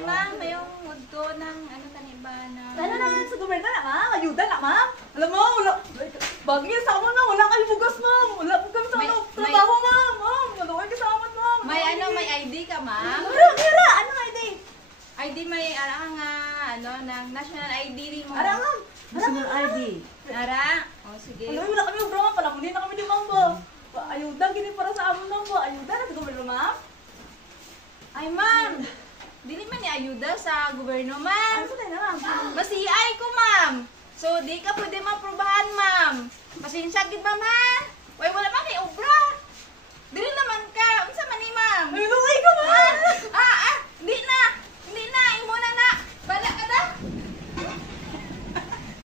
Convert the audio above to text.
Ay, ma'am, may yung mood ko ng ano taniba na... Ano naman sa gobyerno na, ma'am? Ayuda na, ma'am. Alam mo, wala. Bagay sa amin na, wala kayo bugas, ma'am. Wala po kami sa May- ano, trabaho, ma'am. Ma'am, maluwag ka sa amin, ma'am. May ano, may ID ka, ma'am? Mira, ano nga ito? ID may arang nga, ano, ng national ID rin mo. Ara, ma'am. National ID. Ara? O, sige. Alam mo, wala kami yung broma pala. Hindi na kami di, ma'am, ba? Ayuda, gini para sa amin, ma'am, ba? Ayuda na sa gobyerno, ma'am. Ay, ma'am. Dili man ni ayuda sa gobyerno, ma'am. Ano sa tayo na, ma'am? Masi-ay ko, ma'am. So, di ka pwede maprobahan, ma'am. Pasensya gid, ma'am, ha? Wala man kay obra.